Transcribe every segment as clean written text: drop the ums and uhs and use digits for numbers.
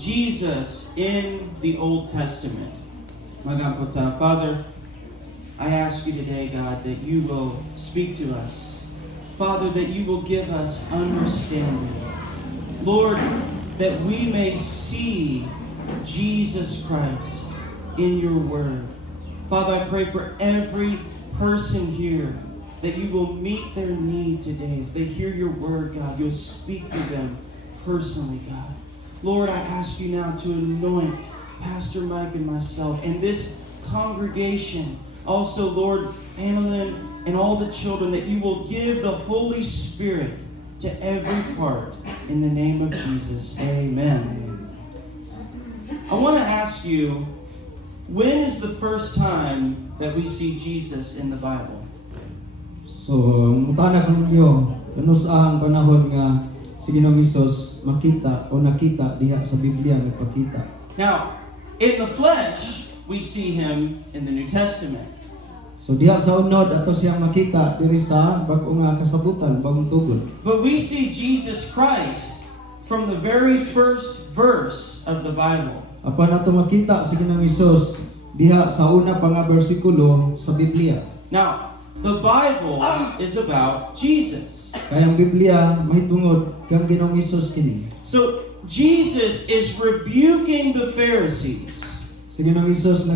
Jesus in the Old Testament. Magaputa. Father, I ask you today, God, that you will speak to us. Father, that you will give us understanding. Lord, that we may see Jesus Christ in your word. Father, I pray for every person here that you will meet their need today as they hear your word, God. You'll speak to them personally, God. Lord, I ask you now to anoint Pastor Mike and myself and this congregation. Also, Lord, Annalyn and all the children, that you will give the Holy Spirit to every part. In the name of Jesus, amen. I want to ask you, when is the first time that we see Jesus in the Bible? So, mutana ko ninyo, kano sa ang panahon nga si Ginoong Hesus makita o nakita diha sa Biblia nagpakita. Now, in the flesh, we see him in the New Testament. So diha sa unod ato siyang makita diri sa bag-o nga kasabutan, bagong tugon. But we see Jesus Christ from the very first verse of the Bible. Apan ato makita si Ginoong Hesus diha sa una pa nga bersikulo sa Biblia. Now, the Bible is about Jesus. Kaya ang Biblia mahitungod kang Ginoong Hesus kini. So, Jesus is rebuking the Pharisees. Si Ginoong Hesus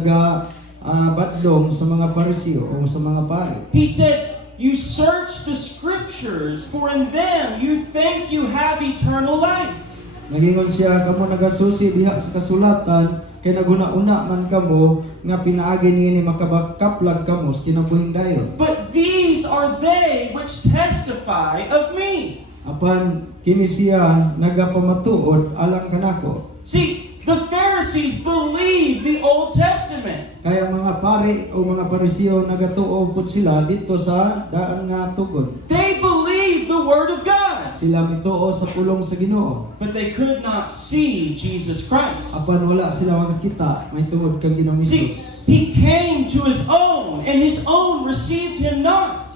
badlong sa mga Pariseo o sa mga pari. He said, you search the scriptures, for in them you think you have eternal life. Nagingon siya, kamo nagasusi diha sa kasulatan, kay naguna-una man kamo, nga pinaagi niini makabakaplag kamo sa kinabuhing dayon. But these are they which testify of me. Apan kini siya nagapamatuod alang kanako. See, the Pharisees believe the Old Testament. Kaya mga pari o mga Pariseo nagatuo pud sila dito sa daan nga tugon. They believe the Word of God. Sila mituo sa pulong sa Ginoo. But they could not see Jesus Christ. Apan wala sila makakita may tungod kang Ginoong See, Hesus. he came to his own, and his own received him not.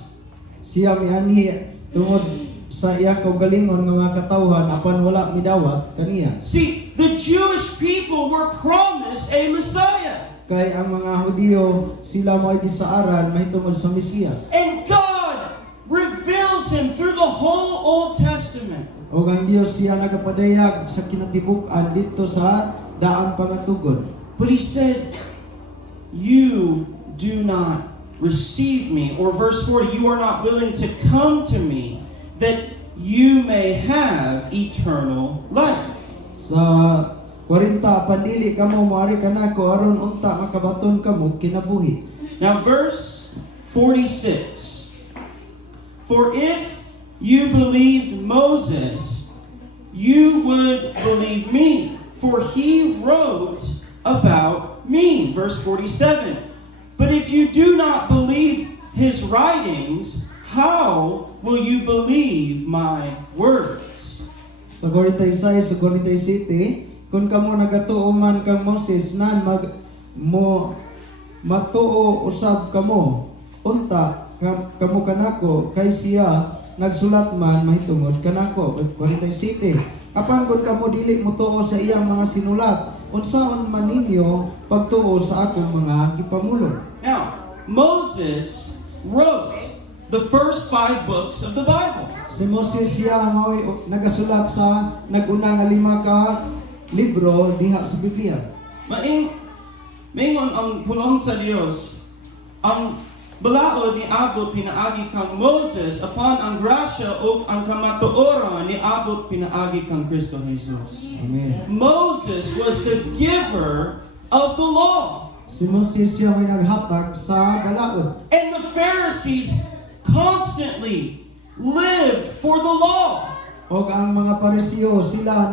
Siya mianhi tungod sa iya kaugalingon nga mga katawhan apan wala midawat kaniya. See, the Jewish people were promised a Messiah. Kay ang mga Hudiyo sila mo'y gisaaran mahitungod sa Mesiyas. And God reveals him through the whole Old Testament. O ang Dios siya nagapadayag sa kinatibuk-an dito sa daan pangatugon. But he said, you do not receive me. Or verse 40, you are not willing to come to me, that you may have eternal life. Sa 40 pandili kamo moari kanako aron unta makabaton kamo kinabuhi. Now verse 46. For if you believed Moses, you would believe me, for he wrote about me. Verse 47. But if you do not believe his writings, how will you believe my words? Sa 46 sa 47 kung kamo nagatuo man kang Moses nan matuo usab kamo unta kamo kanako kay siya nagsulat man mahitungod kanako. 47 apan kun kamo dili motuo sa iyang mga sinulat unsaon man ninyo pagtuo sa akong mga gipamulong. Now, Moses wrote the first 5 books of the Bible. Si Moses siya mo'y nagasulat sa nag-una nga 5 ka libro diha sa Biblia. Maingon ang pulong sa Dios, ang balaod ni abot pinaagi kang Moses upon ang grasya o ang kamatuoran ni abot pinaagi kang Kristo Jesus. Amen. Moses was the giver of the law. Si Moses siya may naghatag sa balaod. And the Pharisees constantly lived for the law. O ang mga Pariseo sila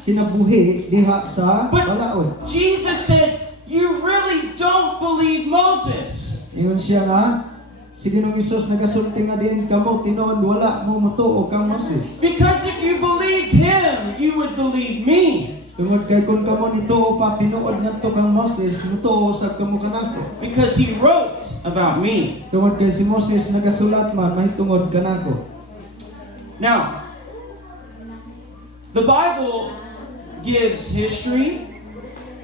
kinabuhi diha sa balaod. But Jesus said, you really don't believe Moses. Ingon siya nga, si Ginoong Hesus nagasulti nga din kamo tinuod wala mo motuo kang Moses. Because if you believed him, you would believe me. Tungod kay kun kamo nituo pa tinuod ngadto kang Moses motuo usab kamo kanako. Because he wrote about me. Tungod kay si Moses nagasulat man mahitungod kanako. Now, the Bible gives history,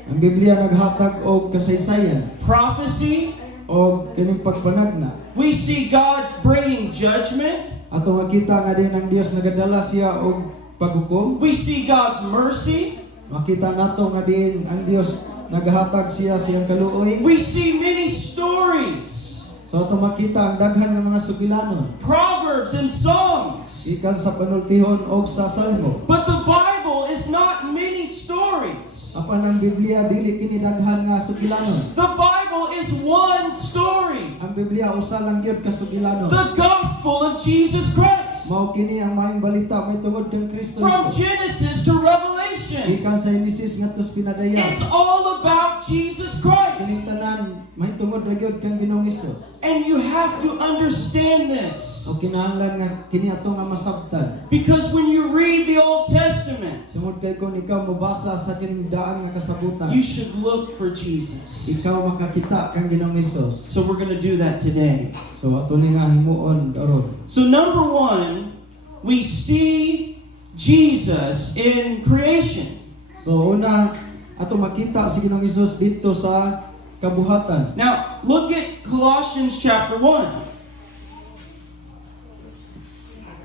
Ang Biblia naghatag og kasaysayan prophecy. o kining pagpanagna. We see God bringing judgment. Ato makita nga din ang Dios nagadala siya og paghukom. We see God's mercy. Makita nato nga din ang Dios nagahatag siya siyang kaluoy. We see many stories, So ato makita ang daghan ng mga sugilanon proverbs and songs. ikan sa panultihon o sa salmo. But the Bible is not many stories. Apan ang Biblia dili kini daghan nga sugilanon. The Bible is one story. Ang Biblia usa lang gyud ka sugilanon. The gospel of Jesus Christ. Mao kini ang maayong balita may tungod kang Kristo From Jesus. Genesis to Revelation. Ikan sa Genesis ngadto sa pinadaya. It's all about Jesus Christ. Kining tanan may tungod ra gyud kang Ginoong Hesus. And you have to understand this. O kinahanglan nga kini ato nga masabtan. Because when you read the Old Testament, Tungod kay kung ikaw mobasa sa kining daan nga kasabutan, you should look for Jesus. ikaw makakita kang Ginoong Hesus. So we're going to do that today. So ato ni nga himuon karon. So number one, we see Jesus in creation. So una ato makita si Ginoong Hesus dito sa kabuhatan. Now, look at Colossians chapter 1.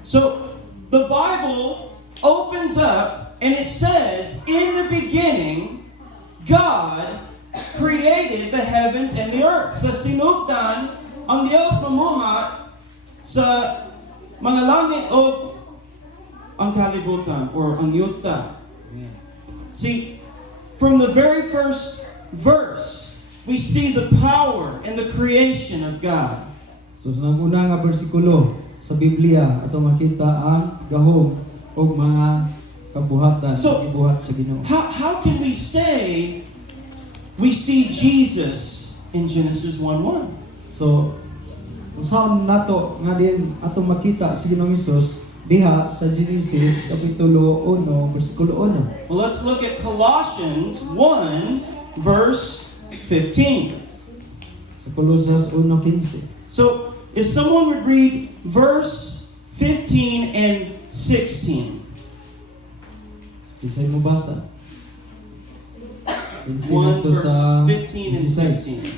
So, the Bible opens up and it says, in the beginning, God created the heavens and the earth. Sa sinugdan, ang Diyos mamuhat sa mga langit o ang kalibutan or ang yuta. See, from the very first verse, we see the power and the creation of God. So sa una nga bersikulo sa Biblia ato makita ang gahom og mga kabuhatan So, gibuhat sa Ginoo. How can we say we see Jesus in Genesis 1:1? So unsaon nato nga din ato makita si Ginoong Hesus diha sa Genesis kapitulo 1 bersikulo 1. Well, let's look at Colossians 1 verse 15. Sa Colosas 1:15. So, if someone would read verse 15 and 16. Isay mo basa. 1 Insinto verse sa 15 and 16. 16.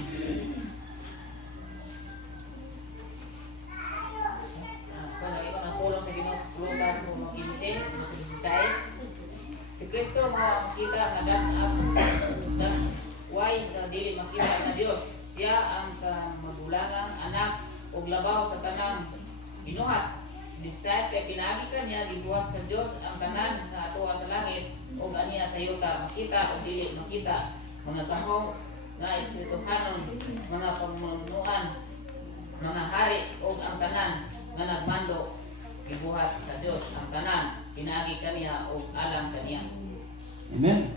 So, nag-iwan ang pulong sa Ginoo sa Colosas 1:15, verse 16. Si Kristo makita nga way sa dili makita na Dios. Siya ang magulangang anak ug labaw sa tanang binuhat. Bisay kay pinagi kaniya gibuhat sa Dios ang tanan nga atuwa sa langit ug aniya sa yuta makita ug dili makita. Mga tahong nga espirituhanon, mga pamunuan, mga hari ug ang tanan nga nagmando gibuhat sa Dios ang tanan pinagi kaniya ug alam kaniya. Amen.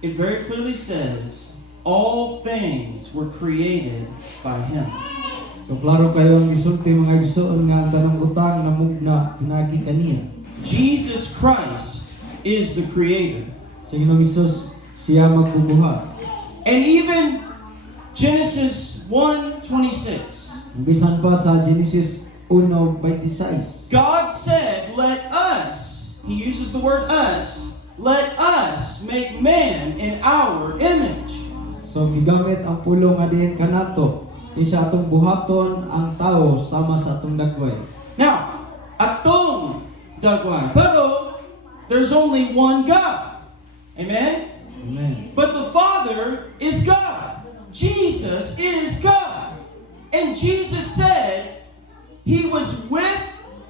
It very clearly says, all things were created by Him. So klaro kayo ang gisulti mga igsoon nga ang tanang butang namugna pinagi kaniya. Jesus Christ is the Creator. Sa Ginoong Hesus siya magbubuhat. And even Genesis 1:26, Bisan pa sa Genesis 1:26. God said, let us, He uses the word us, let us make man in our image. So gigamit ang pulo nga diin kanato isa atong buhaton ang tao sama sa atong dagway. Now, atong dagway. Pero, there's only one God. Amen? Amen. But the Father is God. Jesus is God. And Jesus said He was with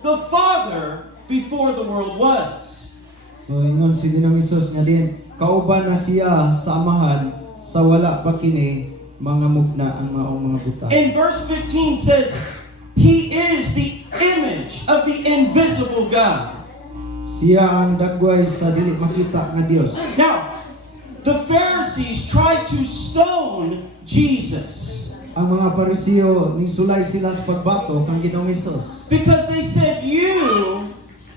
the Father before the world was. So ingon si Ginoong Hesus nga din kauban na siya sa amahan sa wala pa kini mga mugna ang maong mga buta. In verse 15 says, He is the image of the invisible God. Siya ang dagway sa dili makita nga Dios. Now, the Pharisees tried to stone Jesus Ang mga Pariseo ning sulay sila sa pagbato kang Ginoong Hesus. because they said, you,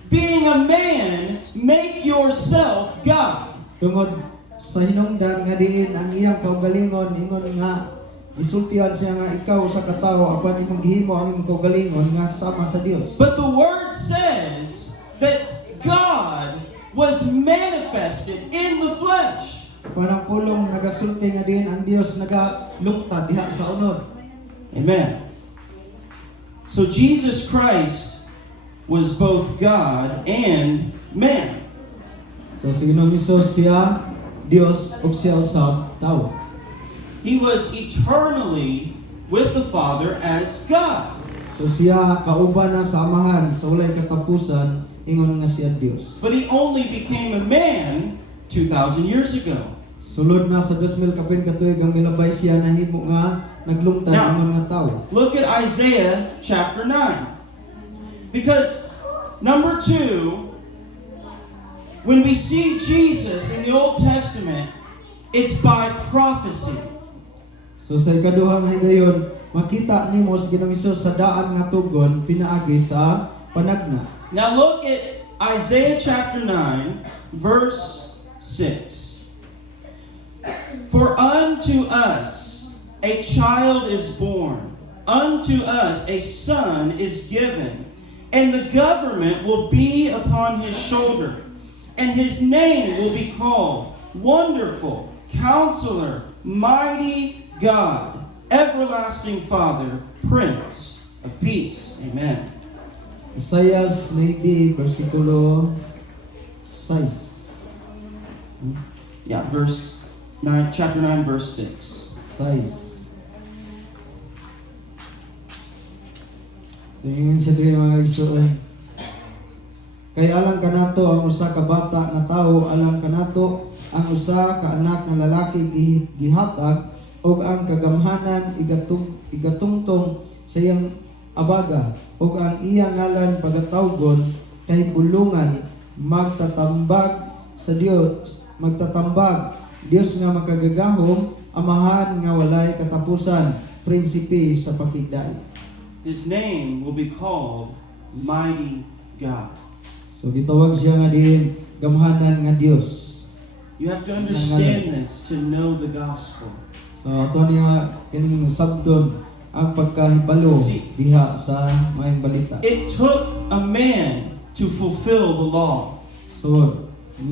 being a man, make yourself God. Tungod sa hinungdan nga diin ang iyang kaugalingon ingon nga isultihan siya nga ikaw sa katawo apan imong gihimo ang imong kaugalingon nga sama sa Dios. But the Word says that God was manifested in the flesh. Parang pulong nagasulti nga din ang Dios nagalungtad diha sa unod. Amen. So Jesus Christ was both God and man. So si Ginoong Hesus siya Dios ug siya usab tawo. He was eternally with the Father as God. So siya kauban na sa amahan sa walay katapusan ingon nga siya Dios. But he only became a man 2,000 years ago. Sulod na sa 2000 kapin katuig ang milabay siya nahimo nga naglungtad Now, ingon nga tawo. Look at Isaiah chapter 9. Because number 2, when we see Jesus in the Old Testament, it's by prophecy. So sa ikaduhang higayon, makita nimo sa Ginoong Hesus sa daan nga tugon pinaagi sa panagna. Now look at Isaiah chapter 9, verse 6. For unto us a child is born, unto us a son is given, and the government will be upon his shoulder, and his name will be called Wonderful, Counselor, Mighty God, Everlasting Father, Prince of Peace. Amen. Isaiah 90 versikulo 6. Yeah, verse 9, chapter 9, verse 6. 6. So yun sa diri mga igsoon. Kay alang kanato ang usa ka bata na tawo, alang kanato ang usa ka anak na lalaki gihatag ug ang kagamhanan igatungtong sa iyang abaga ug ang iyang ngalan pagatawgon kay bulungan magtatambag sa Dios Dios nga makagagahom, amahan nga walay katapusan, prinsipe sa pakigdaig. His name will be called Mighty God. So gitawag siya nga din gamhanan nga Dios. You have to understand this to know the gospel. So ato niya kining sabton ang pagkahibalo diha sa maayong balita. It took a man to fulfill the law. So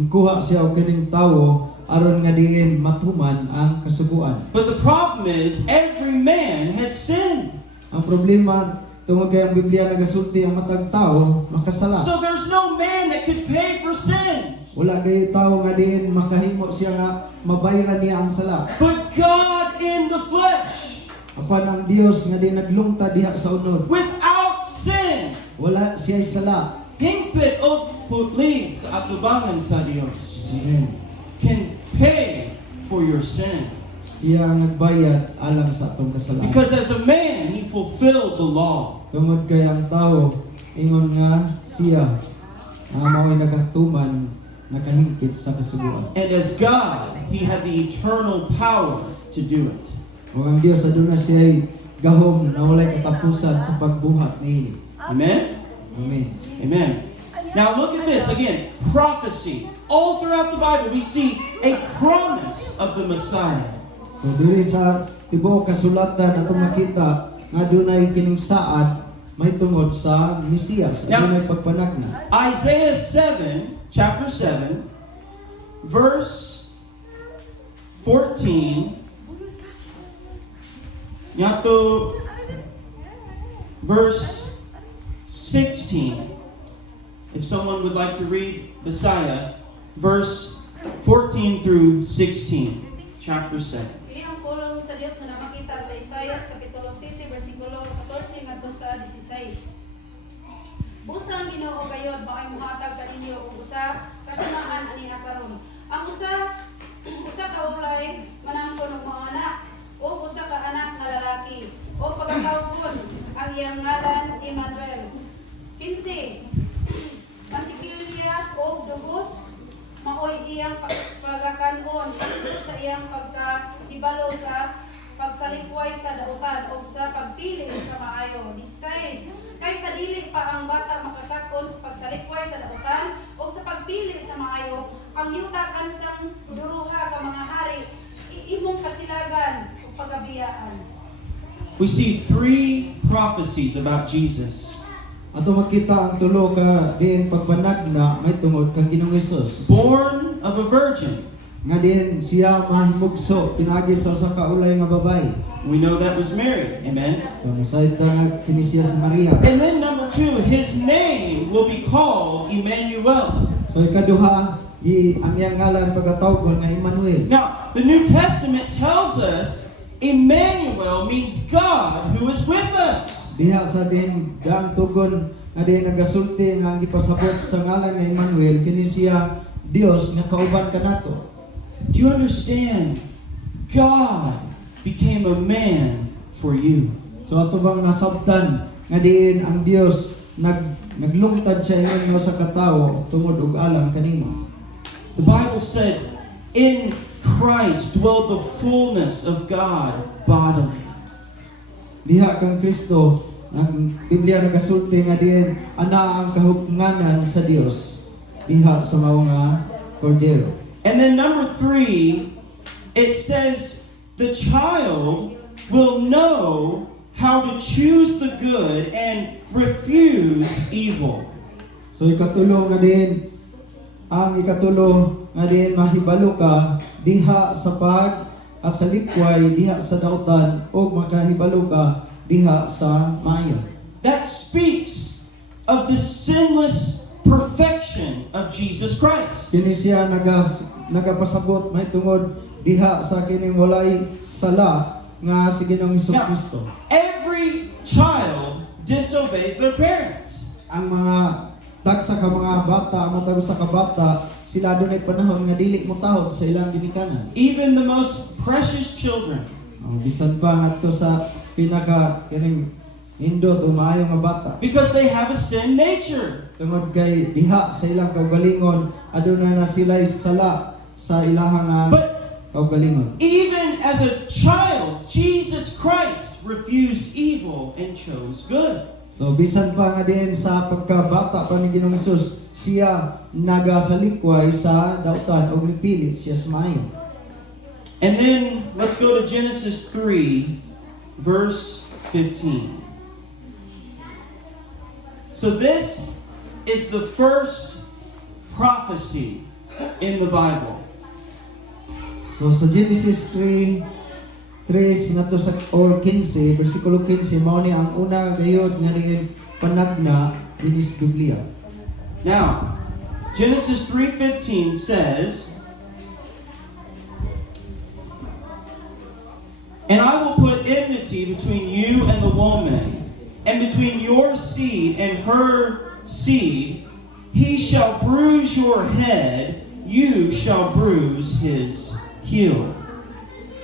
kuha siya og kining tawo aron nga diin matuman ang kasuguan. But the problem is every man has sinned. Ang problema tungod kay ang Biblia nagasulti ang matag tawo makasala. So there's no man that could pay for sin. Wala gay tawo nga diin makahimo siya nga mabayaran niya ang sala. But God in the flesh, Apan ang Dios nga di naglungtad diha sa unod. without sin, Wala siya'y sala. hingpit o putli sa atubangan sa Dios, Amen. can pay for your sin. Siya ang nagbayad alang sa atong kasalanan. Because as a man, he fulfilled the law. Tungod kay ang tawo ingon nga siya mao'y nagatuman nakahingpit sa kasuguan. And as God, he had the eternal power to do it. Ug ang Dios aduna siya'y gahom na walay katapusan sa pagbuhat niini. Amen? Amen. Amen. Now look at this again. Prophecy. All throughout the Bible, we see a promise of the Messiah. So diri sa tibuok kasulatan atong makita nga dunay kining saad may tungod sa Mesiyas, Now- dunay pagpanagna. Isaiah 7, chapter 7, verse 14, yato verse 16. If someone would like to read Isaiah, verse 14 through 16, chapter 7. Ini ang pulong sa Dios nga nakita sa Isaiah kapitulo 7 bersikulo 14 ngadto sa 16. Busa ang Ginoo gayod maay muhatag kaninyo og usa katunaan aniha karon. Ang usa ka ulay manangkon og mga anak o usa ka anak nga lalaki o pagkatawgon ang iyang ngalan Emmanuel. 15. Mantikilya o dugos maoy iyang pagakanon sa iyang pagkahibalo sa pagsalikway sa dautan o sa pagpili sa maayo. 16. Kaysa dili pa ang bata makakakon sa pagsalikway sa dautan o sa pagpili sa maayo, ang yuta kansang duruha ka mga hari imong kasilagan o pagabiyaan. We see three prophecies about Jesus. Ato makita ang tulo ka diin pagpanagna may tungod kang Ginoong Hesus. born of a virgin. Nga diin siya mahimugso pinaagi sa usa ka ulay nga babay. We know that was Mary. Amen. So nasayta nga kini siya si Maria. And then number 2, his name will be called Emmanuel. So ikaduha, ang iyang ngalan pagkatawgon nga Emmanuel. Now, the New Testament tells us Emmanuel means God who is with us. Diha sa din daang tugon nga diin nagasulti nga ang gipasabot sa ngalan nga Emmanuel kini siya Dios nga kauban kanato. Do you understand? God became a man for you. So ato bang nasabtan nga diin ang Dios naglungtad sa inyo sa katawo tungod og alam kanimo. The Bible said, in Christ dwelled the fullness of God bodily. Diha kang Kristo ang Biblia nagasulti nga diin ana ang kahugnanan sa Dios diha sa mao nga kordero. And then number 3, it says, the child will know how to choose the good and refuse evil. So ikatulo nga din ang ikatulo nga din mahibalo ka diha sa asalikway diha sa dautan o makahibalo ka diha sa maayo. That speaks of the sinless perfection of Jesus Christ. Kini siya nagapasabot may tungod diha sa kining walay sala nga si Ginoong Hesukristo. Every child disobeys their parents. Ang mga tagsa ka mga bata, ang matag sa kabata, sila dunay panahon nga dili mo tahod sa ilang ginikanan. Even the most precious children. Bisan pa ngadto sa pinaka kining indot o maayo nga bata. Because they have a sin nature. Tungod kay diha sa ilang kaugalingon aduna na sila'y sala sa ilahang But kaugalingon. even as a child, Jesus Christ refused evil and chose good. So bisan pa nga din sa pagkabata pa ni Ginoong Hesus, siya nagasalikway sa dautan o mipili siya sa maayo. And then let's go to Genesis 3, verse 15. So this is the first prophecy in the Bible. So sa Genesis 3 ngadto sa or 15 bersikulo 15 mao ni ang una gayud nga ning panagna dinhi sa Biblia. Now, Genesis 3:15 says, "And I will put enmity between you and the woman, and between your seed and her seed. He shall bruise your head, you shall bruise his heel."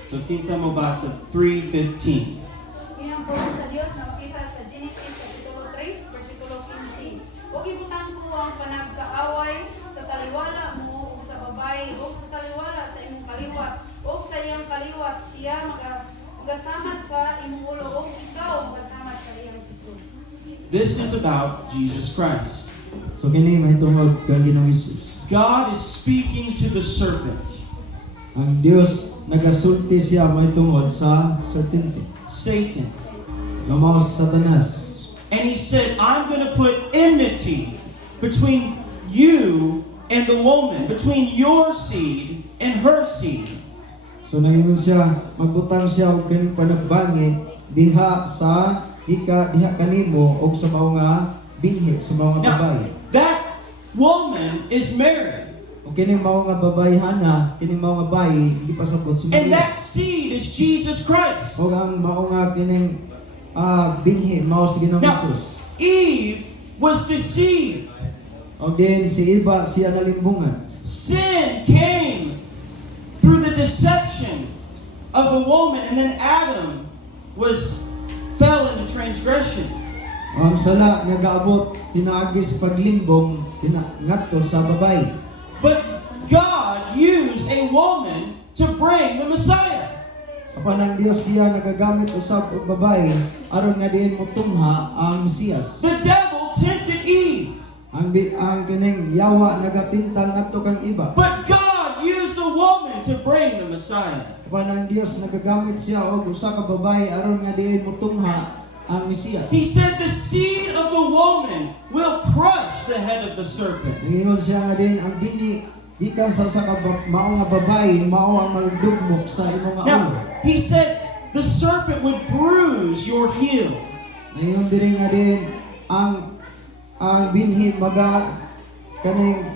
So kinsa mo basa 3:15. Inang po sa Dios na makita sa Genesis kapitulo 3 bersikulo 15. Huwag ibutang ko ang panagkaaway sa taliwala mo o sa babae o sa taliwala sa imong kaliwat o sa iyang kaliwat siya magasamat sa imong ulo o ikaw magasamat sa iyang likod. This is about Jesus Christ. So kini mahitungod kang Ginoong Hesus. God is speaking to the serpent, Ang Dios nagasulti siya mahitungod sa serpente. Satan. Nga mao sa Satanas. And he said, I'm going to put enmity between you and the woman, between your seed and her seed. So nangingon siya, magbutang siya og kaning panagbangi diha kanimo og sa mao nga binhi sa mao nga Now, babae. that woman is Mary. O kini mao nga babayhana, kini mao nga bayi gipasabot si And Maria. that seed is Jesus Christ. O ang mao nga kining binhi mao si Ginoong Now, Hesus. Eve was deceived. O din si Eva siya nalimbungan. Sin came through the deception of a woman, and then Adam fell into transgression. O ang sala nga gaabot pinaagis paglimbong ngadto sa babae. But God used a woman to bring the Messiah. Apan ang Dios siya nagagamit usab og babae aron nga diin motungha ang Mesiyas. The devil tempted Eve, Ang kining yawa nagatintal ngadto kang iba. but God used a woman to bring the Messiah. Apan ang Dios nagagamit siya og usa ka babae aron nga diin motungha ang Mesiyas. He said the seed of the woman will crush the head of the serpent. Ingon siya nga din ang bini gikan sa usa ka mao nga babae mao ang magdugmok sa imong nga ulo. Now, he said the serpent would bruise your heel. Ingon diri nga din ang binhi maga kaning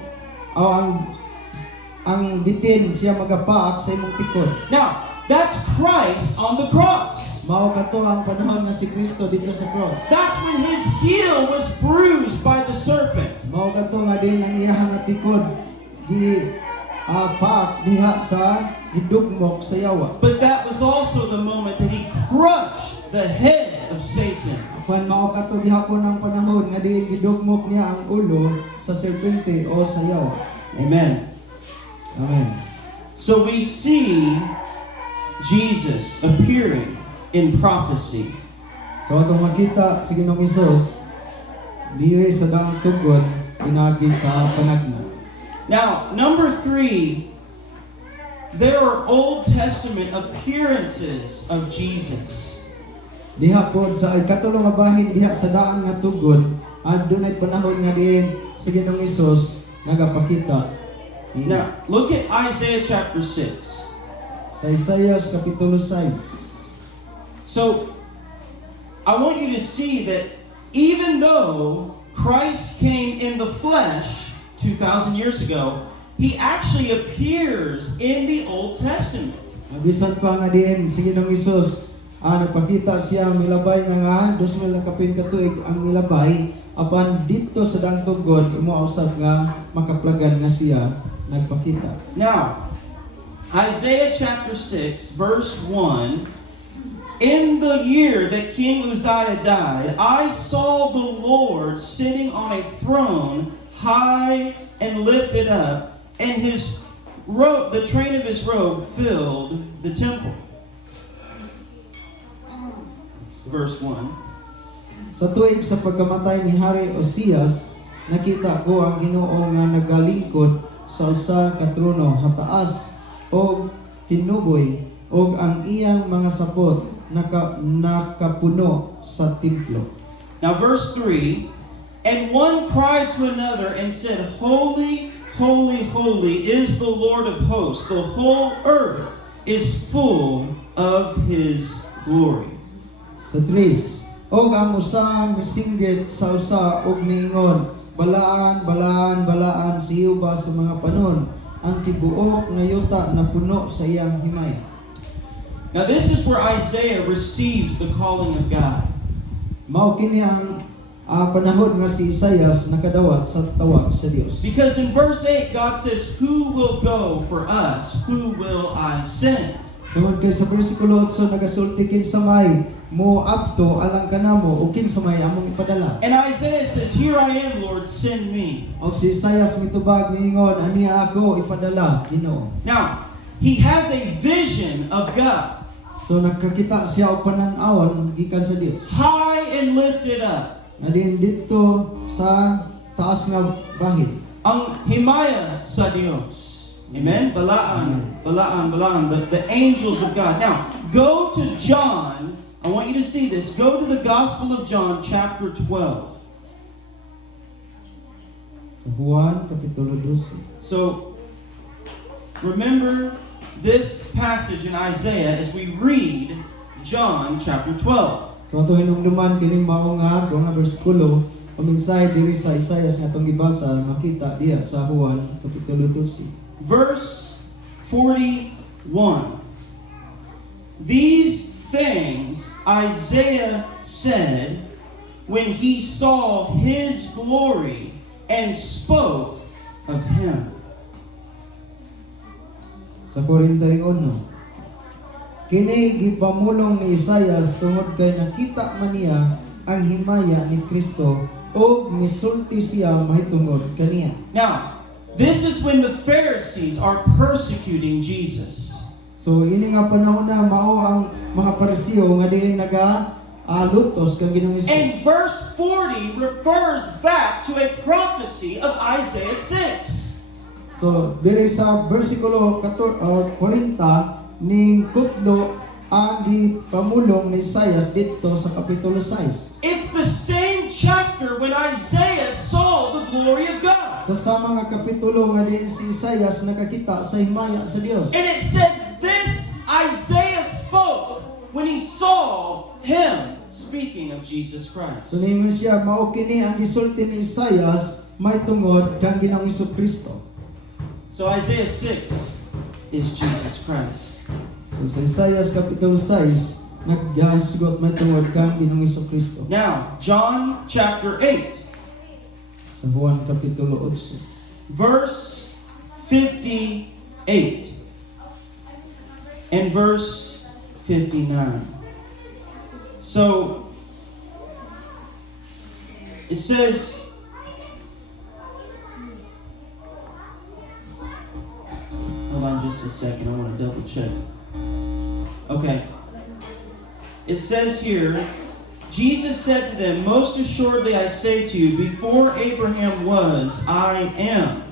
ang bitin siya magapaak sa imong tikod. Now, that's Christ on the cross. Mao kato ang panahon nga si Kristo dito sa cross. That's when his heel was bruised by the serpent. Mao kato nga din ang iyang nga tikod paak diha sa gidugmok sa yawa. But that was also the moment that he crushed the head of Satan. Apan mao kato gihapon ang panahon nga di gidugmok niya ang ulo sa serpente o sa yawa. Amen. Amen. So we see Jesus appearing in prophecy. So atong makita si Ginoong Hesus diri sa daang tugon pinagi sa panagna. Now, number 3, there are Old Testament appearances of Jesus. Diha pod sa ikatulong nga bahin diha sa daang nga tugon adunay panahon nga diin si Ginoong Hesus nagapakita. Now, look at Isaiah chapter 6. Sa Isaias kapitulo 6. So, I want you to see that even though Christ came in the flesh 2,000 years ago, he actually appears in the Old Testament. Bisan pa nga diin si Ginoong Hesus nagpakita siya milabay nga 2000 kapin katuig ang milabay apan dito sa daang tugon imo usab nga makaplagan nga siya nagpakita. Now, Isaiah chapter 6, verse 1, in the year that King Uzziah died, I saw the Lord sitting on a throne, high and lifted up, and his robe, the train of his robe filled the temple. Verse 1. Sa tuig sa pagkamatay ni Hari Osias, nakita ko ang Ginoo nga nagalingkod sa usa ka trono hataas og tinuboy og ang iyang mga sapot nakapuno sa templo. Now verse 3, and one cried to another and said, Holy, holy, holy is the Lord of hosts. The whole earth is full of his glory. Sa 3, og ang usa misinggit sa usa og miingon, balaan, balaan, balaan si Jehova sa mga panon, ang tibuok nga yuta na puno sa iyang himaya. Now this is where Isaiah receives the calling of God. Mao kini ang panahon nga si Isaias nakadawat sa tawag sa Dios. Because in verse 8, God says, Who will go for us? Who will I send? Tungod kay sa bersikulo 8 nagasulti kinsamay mo adto alang kanamo o kinsamay among ipadala. And Isaiah says, Here I am, Lord, send me. Og si Isaias mitubag miingon, aniya ako ipadala, Ginoo. Now, he has a vision of God, So nagkakita siya og panan-awon gikan sa Dios. high and lifted up. Adin dito sa taas nga bahin. Ang himaya sa Dios. Amen? Balaan, balaan, balaan. The angels of God. Now, go to John. I want you to see this. Go to the Gospel of John, chapter 12. Sa Juan kapitulo 12. So, remember this passage in Isaiah as we read John chapter 12. So ato hinumduman kining mao nga bersikulo paminsay diri sa Isaias nga atong gibasa makita diha sa Juan kapitulo 12. Verse 41. These things Isaiah said when he saw his glory and spoke of him. Sa 41. Kini gipamulong ni Isaias tungod kay nakita man niya ang himaya ni Kristo o misulti siya mahitungod kaniya. Now, this is when the Pharisees are persecuting Jesus. So ini nga panahon na mao ang mga Pariseo nga diin lutos kang Ginoong And Hesus. verse 40 refers back to a prophecy of Isaiah 6. So dire sa bersikulo 40 ning kutlo ang gipamulong ni Isaias dito sa kapitulo 6. It's the same chapter when Isaiah saw the glory of God. Sa sama nga kapitulo nga diin si Isaias nakakita sa himaya sa Dios. And it said this Isaiah spoke when he saw him speaking of Jesus Christ. So ningon siya mao kini ang gisulti ni Isaias may tungod kang Ginoong Hesukristo. So Isaiah 6 is Jesus Christ. So sa Isaias kapitulo 6 nagsugot may tungod kang Ginoong Hesukristo. Now, John chapter 8, Sa Juan kapitulo 8. verse 58 and verse 59. So, it says, hold on just a second, I want to double check. Okay. It says here, Jesus said to them, "Most assuredly I say to you, before Abraham was, I am."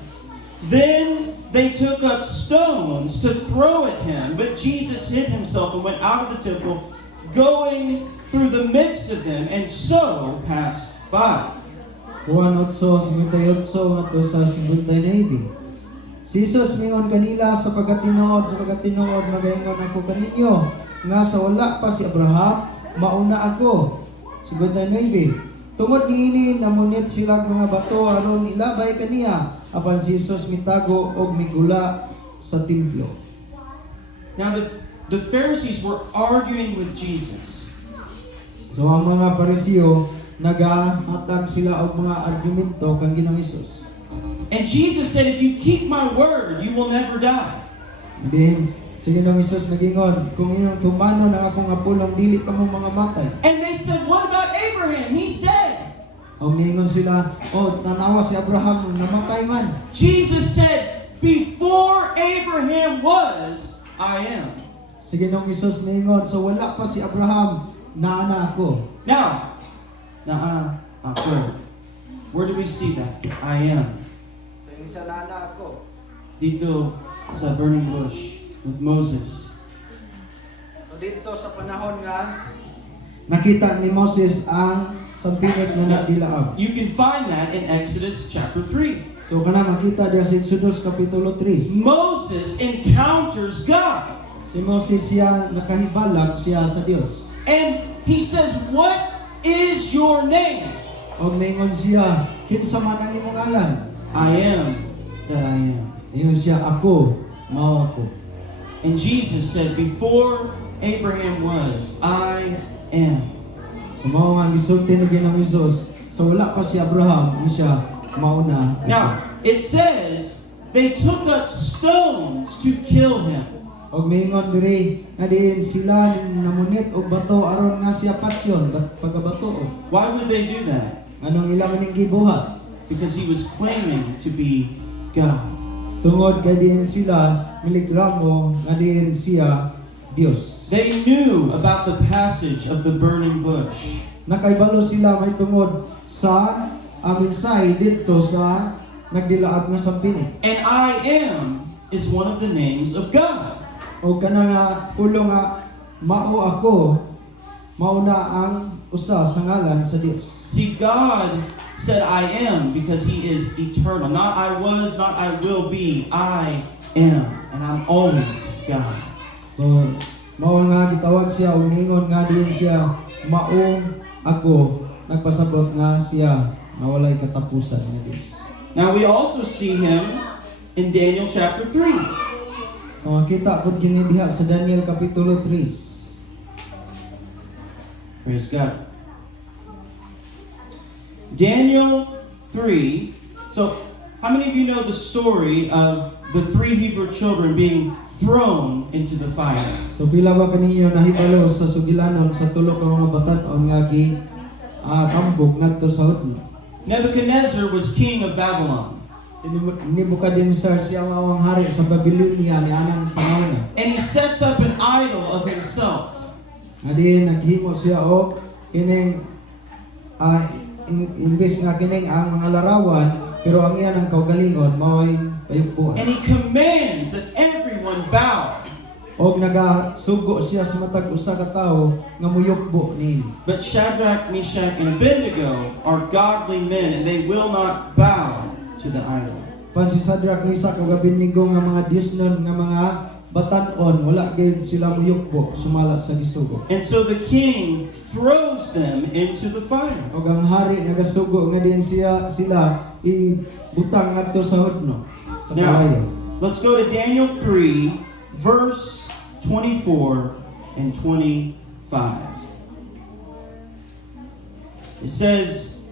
Then they took up stones to throw at him, but Jesus hid himself and went out of the temple, going through the midst of them, and so passed by. Juan 8:58 ngadto sa 59. Si Jesus mingon kanila sa pagkatinuod magaingon ako kaninyo nga sa wala pa si Abraham mauna ako. 59. Tungod niini namunit sila mga bato aron ilabay kaniya apan si Jesus mitago og migula sa templo. Now the Pharisees were arguing with Jesus. So ang mga Pariseo nagahatag sila og mga argumento kang Ginoong Hesus. And Jesus said, "If you keep my word, you will never die." Then sa Ginoong Hesus nagingon kung inyong tumano ng akong apulong dili ka mo mga matay. And they said, "What about Abraham? He's dead." O ningon sila, tanawa si Abraham namatay man. Jesus said, "Before Abraham was, I am." Si Ginoong Hesus ningon, so wala pa si Abraham, naana ako. Now, where do we see that? I am. So yung sa naana ako. Dito sa burning bush with Moses. So dito sa panahon nga nakita ni Moses ang sampinig nga nadilaab. You can find that in Exodus chapter 3. So kana makita diya sa Exodus kapitulo 3. Moses encounters God. Si Moses siya nakahibalag siya sa Dios. And he says, "What is your name?" O mingon siya, kinsa man ang imong ngalan? I am that I am. Ingon siya, ako, mao ako. And Jesus said, "Before Abraham was, I am." So mao nga gisulti ni Ginoong Hesus. So wala pa si Abraham, siya mauna. Now, it says they took up stones to kill him. Og mingon diri nga diin sila namunit og bato aron nga siya patsyon pagabato. Why would they do that? Anong ilang ning gibuhat? Because he was claiming to be God. Tungod kay diin sila miligramo nga diin siya Dios. They knew about the passage of the burning bush. Nakaibalo sila may tungod sa aminsay dito sa nagdilaab nga sampinig. And I am is one of the names of God. O kana nga ulo nga mao ako mauna ang usa sa ngalan sa Dios. See, God said I am because He is eternal. Not I was, not I will be. I am. And I'm always God. So mao nga gitawag siya og ningon nga diin siya mao ako nagpasabot nga siya nawalay katapusan nga Dios. Now we also see Him in Daniel chapter 3. So makita pud kini diha sa Daniel kapitulo 3. Praise God. Daniel 3. So, how many of you know the story of the 3 Hebrew children being thrown into the fire? So pila ba kaninyo nahibalo sa sugilanon sa tulo ka mga batan-on nga gi tambok ngadto sa hudno. Nebuchadnezzar was king of Babylon. Si Nebuchadnezzar siya ang hari sa Babylonia ni anang panahon. And he sets up an idol of himself. Nga din naghimo siya og kining imbes nga kining ang mga larawan pero ang iyan ang kaugalingon mao'y payugpuan. And he commands that everyone bow Og nagasugo siya sa matag usa ka tawo nga muyukbo niini. But Shadrach, Meshach, and Abednego are godly men, and they will not bow to the idol. Pan si Shadrach, Meshach ug Abednego nga mga Diosnon nga mga batan-on, wala gyud sila muyukbo sumala sa gisugo. And so the king throws them into the fire. Og ang hari nagasugo nga din sila ibutang ngadto sa hodno sa kalayo. Let's go to Daniel 3, verse 24 and 25. It says,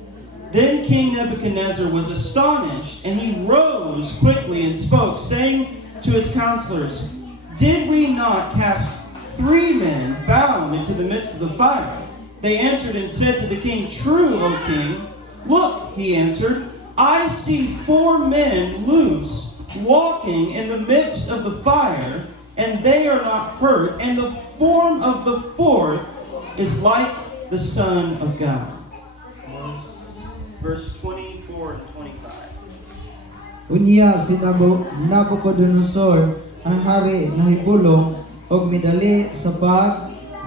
Then King Nebuchadnezzar was astonished, and he rose quickly and spoke, saying to his counselors, Did we not cast 3 men bound into the midst of the fire? They answered and said to the king, True, O king. Look, he answered, I see 4 men loose, walking in the midst of the fire, and they are not hurt, and the form of the 4th is like the Son of God. Verse 24 to 25. Unya si Nabucodonosor ang hari nahibulong og midali sa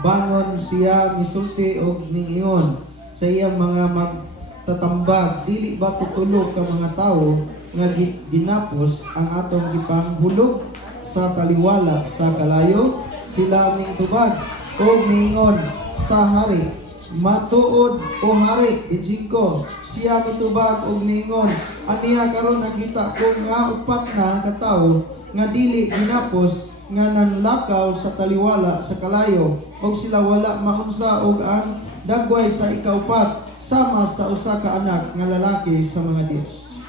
bangon siya misulti og mingiyon sa iyang mga magtatambag, dili ba tutulog ka mga tao nga ginapos ang atong gipanghulog sa taliwala sa kalayo? Sila ming tubag o mingon sa hari, matuod o hari, Ejiko, siya mitubag o mingon, aniya karon nakita ko nga upat na katawo nga dili ginapos nga nanlakaw sa taliwala sa kalayo, og sila wala maunsa og ang dagway sa ikaupat sama sa usa ka anak nga lalaki sa mga Dios.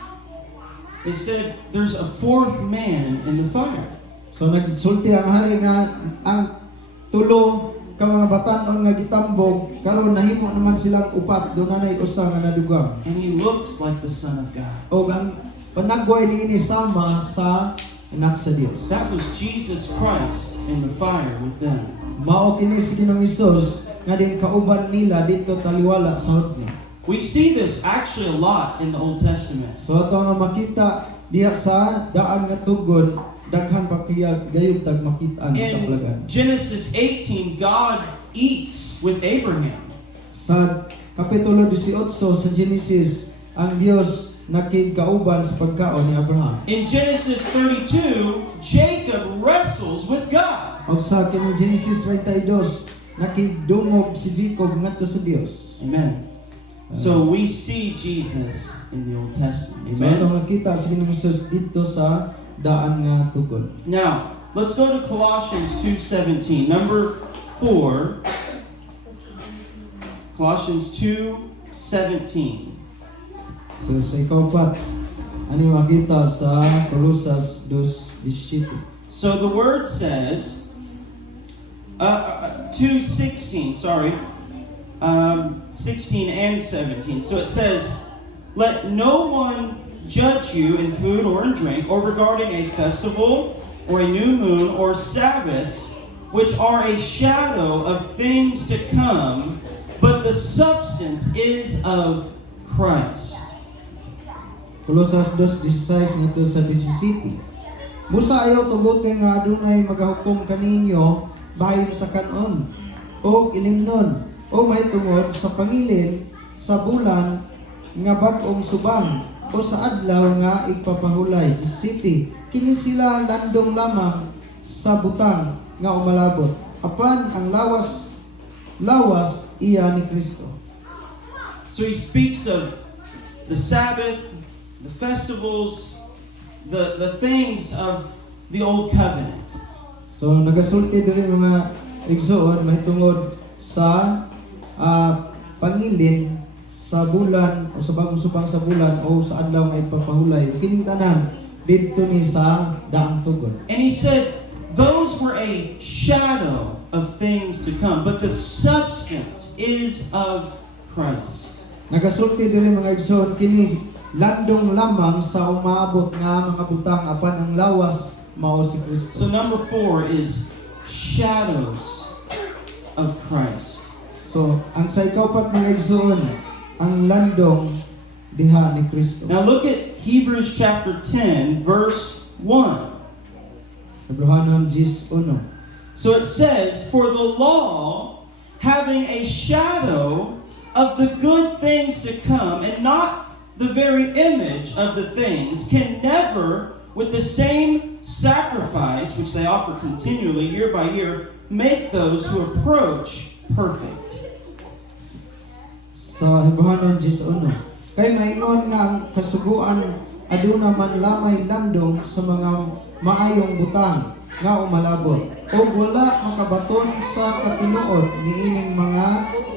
They said, There's a 4th man in the fire. So nagsulti ang hari nga ang tulo ka mga batan-on nga gitambog karon nahimo naman silang upat, do nanay usa nga nadugang. And he looks like the Son of God. Og ang panagway niini sama sa anak sa Dios. That was Jesus Christ in the fire with them. Mao kini si Ginoong Hesus nga din kauban nila dito taliwala sa hodno. We see this actually a lot in the Old Testament. So ato nga makita diha sa daan nga tugon, daghan pa kaya gayud tag makit-an sa plagan. In Genesis 18, God eats with Abraham. Sa kapitulo 18 sa Genesis, ang Dios nakigkauban sa pagkaon ni Abraham. In Genesis 32, Jacob wrestles with God. Og sa kining Genesis 32, nakigdungog si Jacob ngadto sa Dios. Amen. So we see Jesus in the Old Testament. So ato Amen. makita si Ginoong Hesus dito sa daan nga tugon. Now, let's go to Colossians 2:17. Number 4. Colossians 2:17. So sa ikaupat, ani makita sa Colosas 2:17. So the word says, 2:16, sorry, 16 and 17. So it says, Let no one judge you in food or in drink, or regarding a festival, or a new moon, or Sabbaths, which are a shadow of things to come, but the substance is of Christ. Colosas 2:16 ngadto sa 17. Musa ayaw tugote nga adunay magahukom kaninyo bahin sa kanon o ilimnon o mahitungod sa pangilin sa bulan nga bag-ong subang o sa adlaw nga igpapahulay. 17. Kini sila landong lamang sa butang nga umalabot. Apan ang lawas iya ni Kristo. So he speaks of the Sabbath, the festivals, the things of the Old Covenant. So nagasulti diri mga igsoon mahitungod sa pangilin sa bulan o sa bagong subang sa bulan o sa adlaw nga ipapahulay. Kining tanan didto ni sa daang tugon. And he said, those were a shadow of things to come, but the substance is of Christ. Nagasulti diri mga igsoon kini landong lamang sa umaabot nga mga butang apan ang lawas mao si Kristo. So number 4 is shadows of Christ. So ang sa ikaupat mga igsoon ang landong diha ni Kristo. Now look at Hebrews chapter 10, verse 1. Hebrehanon 10:1. So it says, "For the law, having a shadow of the good things to come, and not the very image of the things, can never, with the same sacrifice which they offer continually year by year, make those who approach perfect." Sa Hebrehanon 11, kay maingon nga ang kasuguan aduna man lamay landong sa mga maayong butang nga umalabot, o wala makabaton sa katinuod niining mga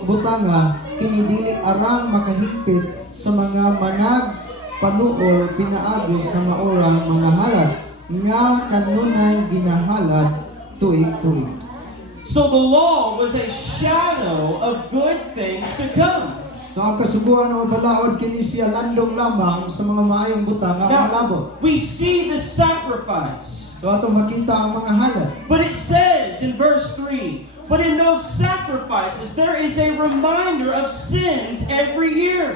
butanga, kinidili arang makahigpit sa mga manag panuol pinaagi sa maorang mga halad nga kanunay ginahalad tuig-tuig. So the law was a shadow of good things to come. So ang kasuguan o balaod kini siya landong lamang sa mga maayong butang nga Now, umalabot. we see the sacrifice. So atong makita ang mga halad. But it says in verse 3, "But in those sacrifices there is a reminder of sins every year."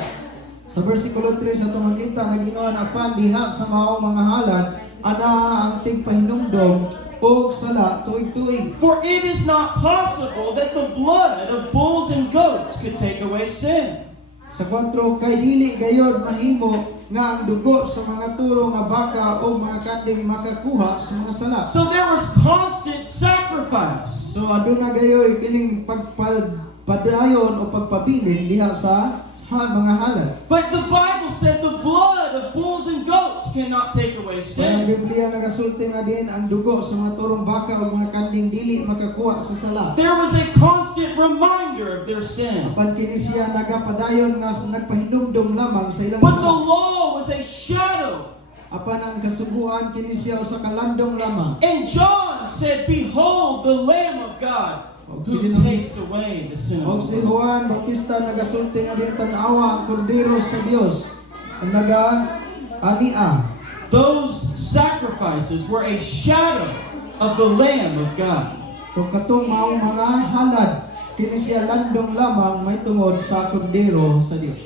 Sa versikulo 3 sa atong makita nagingon apan diha sa maong mga halad ana ang tigpahinumdom og sala tuig-tuig. For it is not possible that the blood of bulls and goats could take away sin. Sa 4, kay dili gayod mahimo nga ang dugo sa mga turo nga baka o mga kanding makakuha sa mga sala. So there was constant sacrifice. So aduna gayoy kining pagpadayon o pagpabilin diha sa mga halad. But the Bible said the blood of bulls and goats cannot take away Sa ang sin. Biblia nagasulti nga din ang dugo sa mga turong baka o mga kanding dili makakuha sa sala. There was a constant reminder of their sin. Apan kini siya nagapadayon nga nagpahinumdom lamang sa ilang But the sala. law was a shadow. Apan ang kasubuan kini siya usa ka landong lamang. And John said, "Behold the Lamb of God who takes away the sin Og of si the world." Juan Bautista nagasulti nga din tan-awa ang kordero sa Dios ang naga-ania. Those sacrifices were a shadow of the Lamb of God. So katong maong mga halad kini siya landong lamang may tungod sa kordero sa Dios.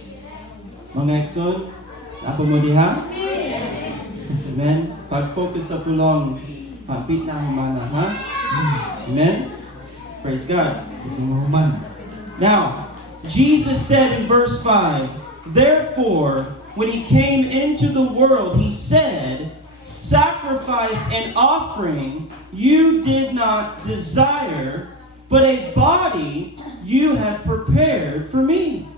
Mga Exxon, ako mo diha? Amen. Pag-focus sa pulong, hapit na humana, ha? Amen. Praise God. Man. Now, Jesus said in verse 5, "Therefore, when he came into the world, he said, Sacrifice and offering you did not desire, but a body you have prepared for me."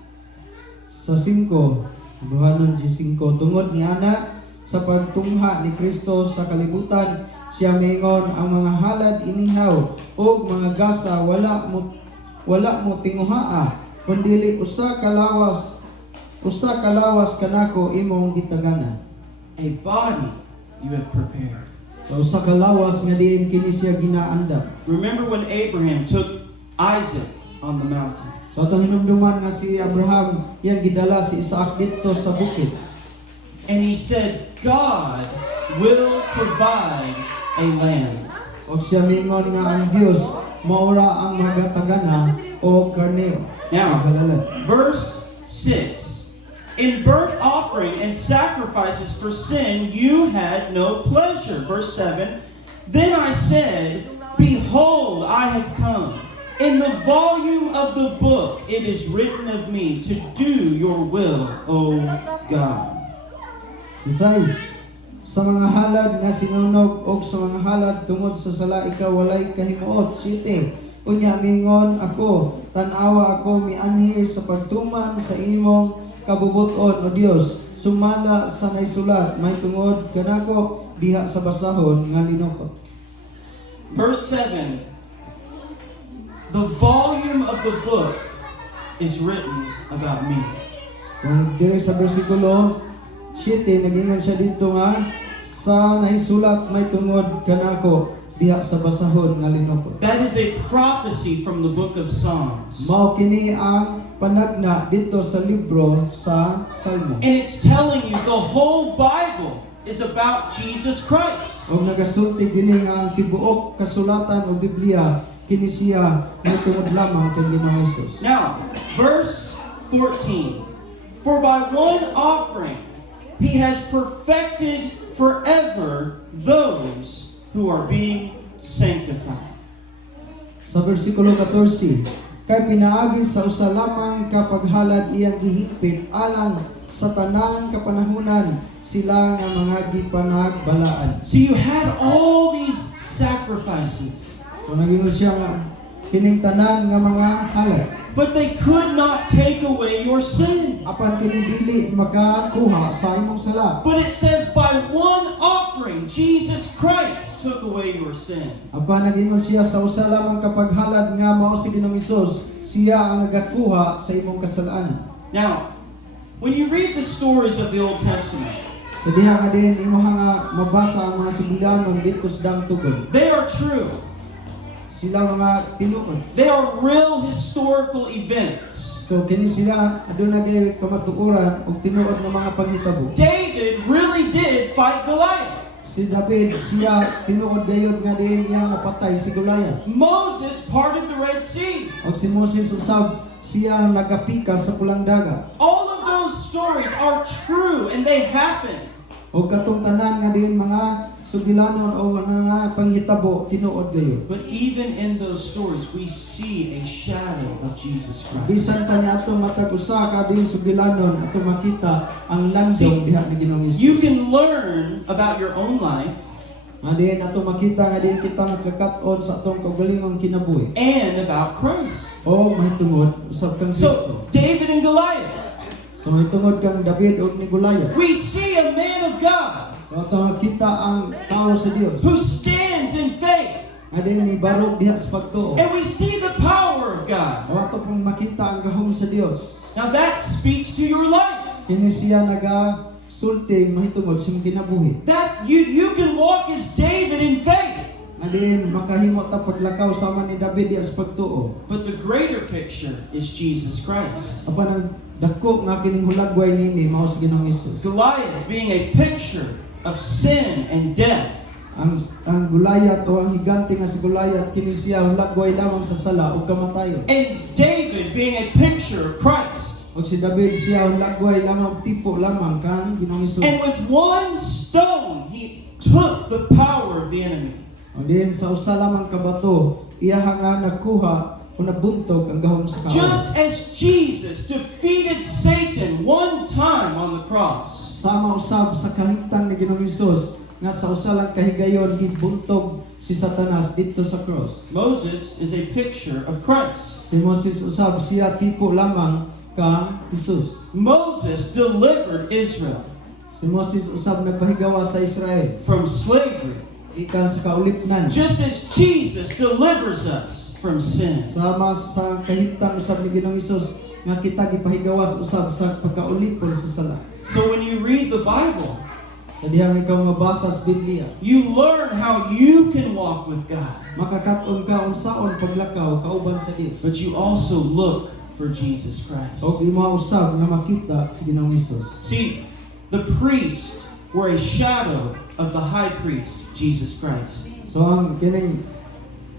Sa 5, Hebrehanon 5, tungod ni ana sa pagtungha ni Kristo sa kalibutan, siya mingon ang mga halad inihaw ug mga gasa wala mo tinguhaa kundi usa kalawas kanako imong gitagana. A body you have prepared. So usa kalawas nga diin kini siya ginaandam. Remember when Abraham took Isaac on the mountain. So atong hinumduman nga si Abraham yang gidala si Isaac dito sa bukid. And he said, God will provide a lamb. O siya mingon nga ang Dios maura ang magatagana o karnero. Now, Halala. verse 6. In burnt offering and sacrifices for sin you had no pleasure. Verse 7. Then I said, Behold, I have come. In the volume of the book it is written of me to do your will, O God. Si 6. Sa mga halad nga sinunog o sa mga halad tungod sa sala ikaw walay kahimuot. 7. Unya mingon ako, tan-awa ako mianhi sa pagtuman sa imong kabubuton o Dios. Sumala sa naisulat, may tungod kanako diha sa basahon nga linukot. Verse 7. The volume of the book is written about me. Kung dire sa bersikulo 7, nagingon siya dito nga sa naisulat may tungod kanako diha sa basahon nga linukot. That is a prophecy from the book of Psalms. Mao kini ang panagna dito sa libro sa Salmo. And it's telling you the whole Bible is about Jesus Christ. Og nagasulti kini nga ang tibuok kasulatan o Biblia kini siya may tungod lamang kay Ginoong Hesus. Now, verse 14. For by one offering he has perfected forever those who are being sanctified. Sa versikulo 14, kay pinaagi sa usa lamang kapaghalad iyang gihigpit alang sa tanang kapanahunan sila nga mga gipanagbalaan. So you had all these sacrifices, So naging siya nga kining tanan nga mga halad. but they could not take away your sin. Apan kini dili makakuha sa imong sala. But it says by one offering, Jesus Christ took away your sin. Apan nagingon siya sa usa lamang kapaghalad nga mao si Ginoong Hesus, siya ang nagakuha sa imong kasalanan. Now, when you read the stories of the Old Testament, Sa diha nga din imo nga mabasa ang mga sugdanon dito sa Dang Tugon. they are true. Sila mga tinuod. They are real historical events. So kini sila aduna gay kamatuoran ug tinuod nga mga panghitabo. David really did fight Goliath. Si David siya tinuod gayud nga din iyang napatay si Goliath. Moses parted the Red Sea. Og si Moses usab siya nagapikas sa pulang dagat. All of those stories are true and they happened. O katong tanan nga din mga sugilanon o mga panghitabo tinuod gayud. But even in those stories, we see a shadow of Jesus Christ. Bisan pa niya atong matag usa ka din sugilanon atong makita ang See, landong diha ni Ginoong Hesus. You can learn about your own life Nga din atong makita nga din kita magkakat-on sa atong kaugalingong kinabuhi. and about Christ. O mahitungod usab kang Kristo. So, David and Goliath. So mahitungod kang David ug ni Goliath. We see a man of God So atong makita ang tao sa Dios. who stands in faith. Nga din ni barog diha sa pagtuo. And we see the power of God. O ato pong makita ang gahom sa Dios. Now that speaks to your life. Kini siya sulting mahitungod sa imong kinabuhi. That you can walk as David in faith. Nga din makahimo ta paglakaw sama ni David diha sa pagtuo. But the greater picture is Jesus Christ. Apan ang dako nga kining hulagway nini mao si Ginoong Hesus. Goliath being a picture of sin and death. Ang Goliath o ang higante nga si Goliath kini siya hulagway lamang sa sala ug kamatayon. And David being a picture of Christ. Og si David siya hulagway lamang tipo lamang kang Ginoong Hesus. And with one stone, he took the power of the enemy. O din sa usa lamang ka bato iya nga nakuha o nabuntog ang gahom sa kaaway. Just as Jesus defeated Satan one time on the cross, Sama usab sa kahimtang ni Ginoong Hesus nga sa usa lang kahigayon gibuntog si Satanas dito sa cross. Moses is a picture of Christ. Si Moses usab siya tipo lamang kang Hesus. Moses delivered Israel Si Moses usab nagpahigawa sa Israel from slavery, ikan sa kaulipnan. just as Jesus delivers us from sin. Sama sa kahimtang usab ni Ginoong Hesus nga kita gipahigawas usab sa pagkaulipon sa sala. So when you read the Bible, Sa dihang ikaw mabasa sa Biblia, you learn how you can walk with God, makakaton ka unsaon paglakaw kauban sa Dios. but you also look for Jesus Christ. O imo usab nga makita si Ginoong Hesus. See, the priests were a shadow of the high priest, Jesus Christ. So ang kining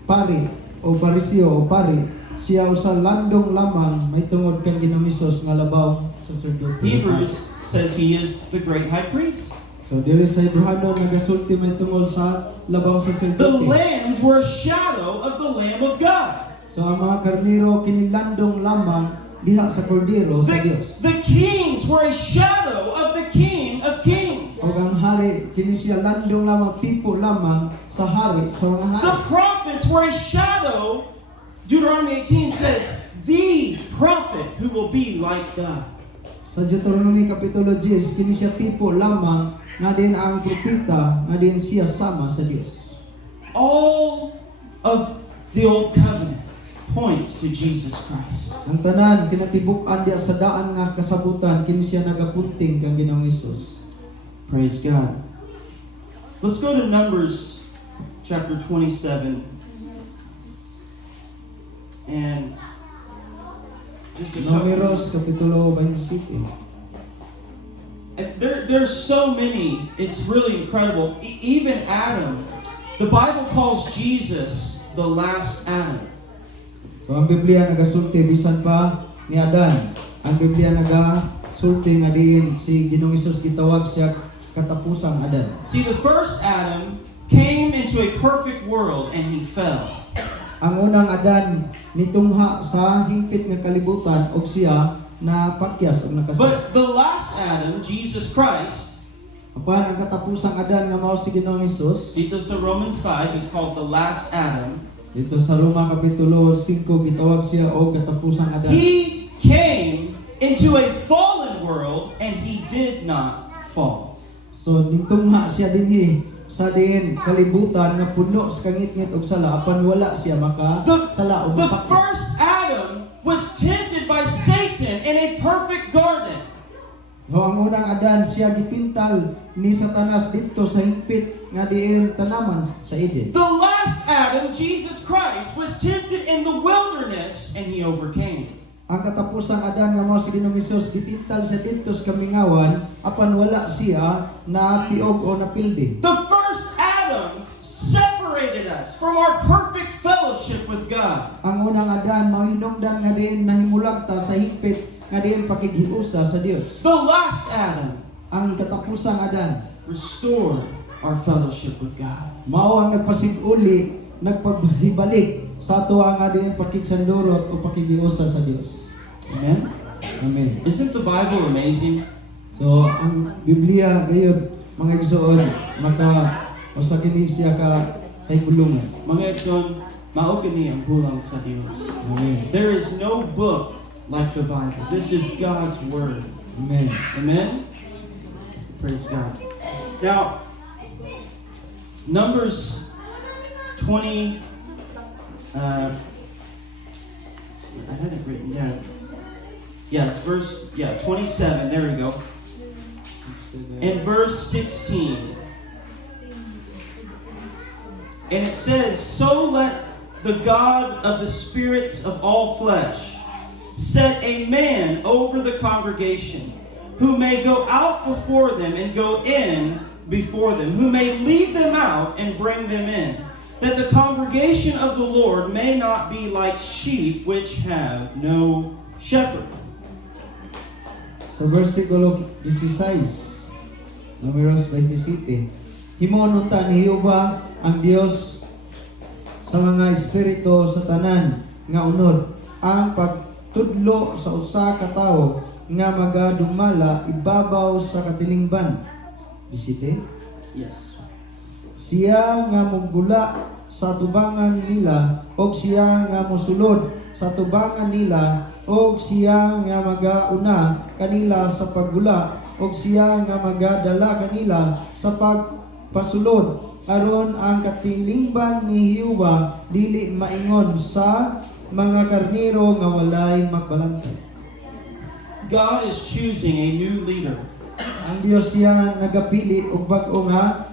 pari o pariseo o pari siya usa landong lamang may tungod kang Ginoong Hesus nga labaw sa sacerdote. Hebrews says he is the great high priest. So diri sa Hebreano nagasulti may tungod sa labaw sa The sacerdote. lambs were a shadow of the Lamb of God. So ang mga karnero kinilandong lamang diha sa kordero sa Dios. The kings were a shadow of the King of Kings. O ang hari kini siya landong lamang tipo lamang sa hari sa mga hari. The prophets were a shadow. Deuteronomy 18 says, the prophet who will be like God. Sa Deuteronomy Kapitulo 10 kini siya tipo lamang nga din ang propeta nga din siya sama sa Dios. All of the Old Covenant points to Jesus Christ. Ang tanan kinatibuk-an diya sa daan nga kasabutan kini siya nagapunting kang Ginoong Hesus. Praise God. Let's go to Numbers chapter 27. And just a couple. Numeros Kapitulo 27. And there's so many. It's really incredible. Even Adam, the Bible calls Jesus the last Adam. So ang Biblia nagasulti bisan pa ni Adan. Ang Biblia nagasulti nga diin si Ginoong Hesus gitawag siya katapusang Adan. See, the first Adam came into a perfect world and he fell. ang unang Adan nitungha sa hingpit nga kalibutan ug siya na pakyas ug nakasala. But the last Adam, Jesus Christ, Apan ang katapusang Adan nga mao si Ginoong Hesus, dito sa Romans 5, he's called the last Adam. dito sa Roma kapitulo 5 gitawag siya og katapusang Adan. He came into a fallen world and he did not fall. So nitungha siya dinhi sa diin kalibutan nga puno sa kangit-ngit ug sala apan wala siya makasala ug The mapakit. first Adam was tempted by Satan in a perfect garden. Ang unang Adan siya gipintal ni Satanas dito sa hingpit nga diin tanaman sa Eden. The last Adam, Jesus Christ, was tempted in the wilderness and he overcame. Ang katapusang Adan nga mao si Ginoong Hesus gipintal siya dito sa kamingawan apan wala siya na piog o napildi. The first Adam separated us from our perfect fellowship with God. Ang unang Adan mao hinungdan nga diin nahimulag ta sa hingpit nga diin pakighiusa sa Dios. The last Adam Ang katapusang Adan restored our fellowship with God. mao ang nagpasiguli, nagpaghibalik sa ato nga diin pakigsandurot o pakighiusa sa Dios. Amen? Amen. Isn't the Bible amazing? So ang Biblia gayud mga igsoon usa kini siya ka kay bulungan. Mga ekson, mao kini ang bulang sa Dios. Amen. There is no book like the Bible. This is God's Word. Amen. Amen? Praise God. Now, Numbers 20, I had it written down. Yes, 27, there we go. In verse 16. And it says, "So let the God of the spirits of all flesh set a man over the congregation, who may go out before them and go in before them, who may lead them out and bring them in, that the congregation of the Lord may not be like sheep which have no shepherd." Sa versikulo 16, Números 27, himuon unta ni Jehova ang Dios sa mga espiritu sa tanan nga unod ang pagtudlo sa usa ka tawo nga magadumala ibabaw sa katilingban. 17. Yes. Siya nga mugula sa tubangan nila o siya nga mosulod sa tubangan nila o siya nga magauna kanila sa paggula o siya nga magadala kanila sa pagpasulod aron ang katilingban ni Jehova dili maingon sa mga karnero nga walay magbalantay. God is choosing a new leader Ang Dios siya nagapili og bag-o nga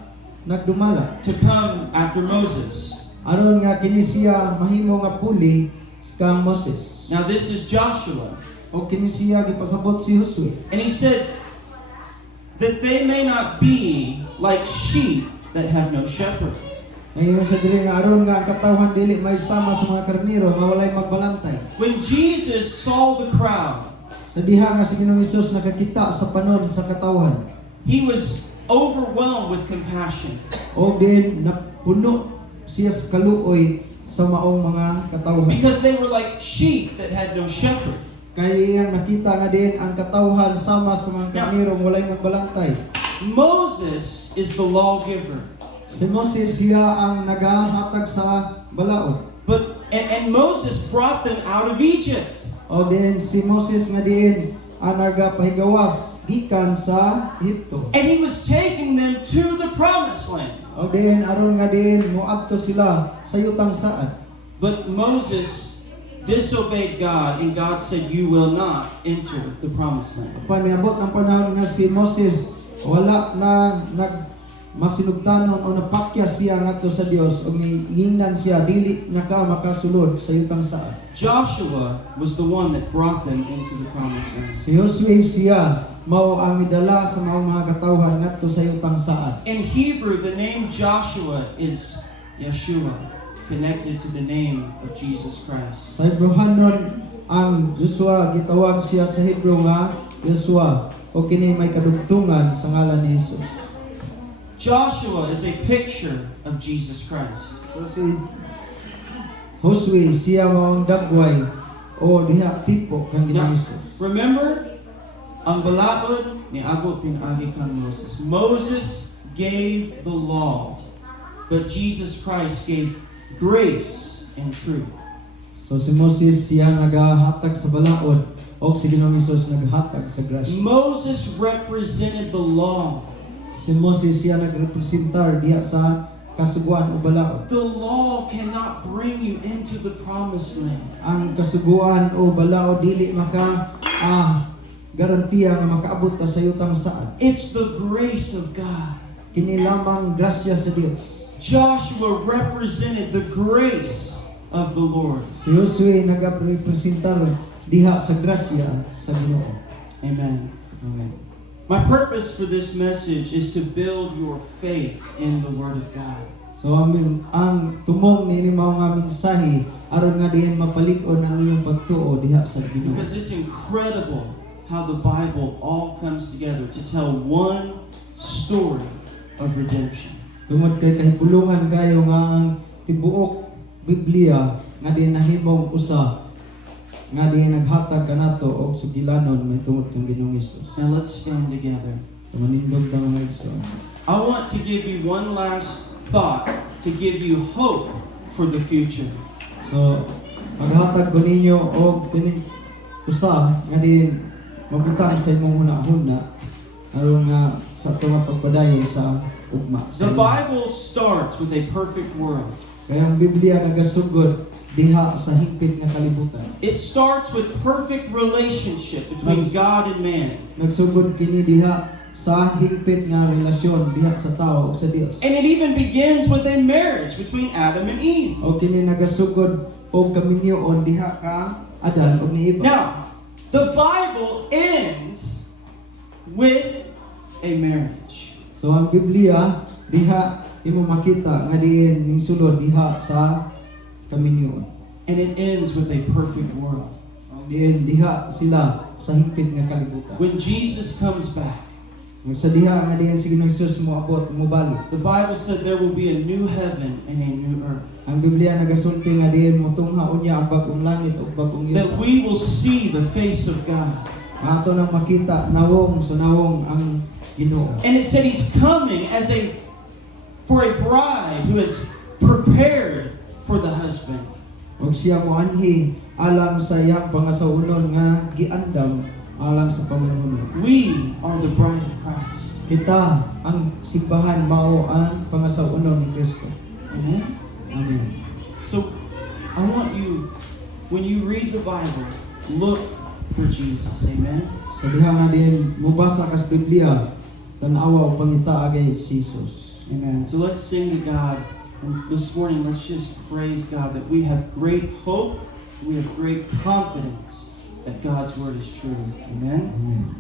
nagdumala to come after Moses. aron nga kini siya mahimo nga puli kang Moses. Now this is Joshua. O kini siya gipasabot si Josue. And he said that they may not be like sheep that have no shepherd. Ngayon sa dili nga aron nga ang katawhan dili may sama sa mga karnero nga walay magbalantay. When Jesus saw the crowd, Sa diha nga si Ginoong Hesus nakakita sa panon sa katawhan. he was overwhelmed with compassion. O din napuno siya sa kaluoy sa maong mga katawhan. Because they were like sheep that had no shepherd. Kaya iyang nakita nga din ang katawhan sama sa mga karnero nga walay magbalantay. Moses is the lawgiver. Si Moses siya ang nagahatag sa balaod. And Moses brought them out of Egypt. O din si Moses nga din ang nagapahigawas gikan sa Ehipto. And he was taking them to the promised land. O din aron nga din moadto sila sa yutang saad. But Moses disobeyed God, and God said, "You will not enter the promised land." Paniabot ang panahon nga si Moses wala na masinugtanon o napakyas siya ngadto sa Dios o giingnan siya dili na ka makasulod sa yutang saad. Joshua was the one that brought them into the promised land. Si Josue siya mao ang midala sa maong mga katawhan ngadto sa yutang saad. In Hebrew, the name Joshua is Yeshua, connected to the name of Jesus Christ. Sa Hebrewanon ang Joshua gitawag siya sa Hebrew nga Yeshua o kini may kadugtungan sa ngalan ni Jesus. Joshua is a picture of Jesus Christ. So Josue siya maong dagway o diha tipo kang Ginoong Hesus. Remember, ang balaod ni abot pinagi kan Moses. Moses gave the law, but Jesus Christ gave grace and truth. So si Moses siya nagahatag sa balaod o si Ginoong Hesus nagahatag sa grasya. Moses represented the law. Si Moses siya nagrepresentar diha sa kasuguan o balaod. The law cannot bring you into the promised land. Ang kasuguan o balaod dili maka garantiya nga makaabot ta sa yutang saan. It's the grace of God. Kini lamang grasya sa Dios. Joshua represented the grace of the Lord. Si Josue nagarepresentar diha sa grasya sa Ginoo. Amen. Amen. My purpose for this message is to build your faith in the Word of God. So ang tumong niini mao nga mensahe aron nga diin mapalig-on ang iyong pagtuo diha sa Ginoo. Because it's incredible how the Bible all comes together to tell one story of redemption. Tungod kay kahibulungan kayo nga ang tibuok Biblia nga diin nahimong usa nga diin naghatag kanato og sugilanon may tungod kang Ginoong Hesus. Now let's stand together. Tumanindog ta mga igsoon. I want to give you one last thought to give you hope for the future. So maghatag ko ninyo og kini usa nga diin mabutang sa imong hunahuna aron nga sa tunga pagpadayon sa ugma. The Bible starts with a perfect world. Kaya ang Biblia nagasugod diha sa higpit nga kalibutan. It starts with perfect relationship between God and man. Nagsugod kini diha sa higpit nga relasyon diha sa tao ug sa Dios. And it even begins with a marriage between Adam and Eve. O kini nagasugod og kaminyoon diha ka Adan ug ni Eva. Now, the Bible ends with a marriage. So ang Biblia diha imo makita nga diin ning sulod diha sa kaminyoon. And it ends with a perfect world. Diin diha sila sa higpit nga kalibutan. When Jesus comes back, Ug sa diha nga diin si Ginoong Hesus moabot mobalik. the Bible said there will be a new heaven and a new earth. Ang Biblia nagasulti nga diin motungha unya ang bag-ong langit ug bag-ong That yuta. we will see the face of God. Ato nang makita nawong so nawong ang Ginoo. And it said He's coming for a bride who is prepared for the husband. Ug siya moanhi alang sa iyang pangasaunon nga giandam alang sa pamanuno. We are the bride of Christ. Kita ang simbahan mao ang pangasaunon ni Kristo. Amen? Amen. So, I want you, when you read the Bible, look for Jesus. Amen? Sa diha nga din mubasa kas Biblia tan-awa og pangita agay si Jesus. Amen. So let's sing to God. And this morning, let's just praise God that we have great hope, we have great confidence that God's word is true. Amen? Amen.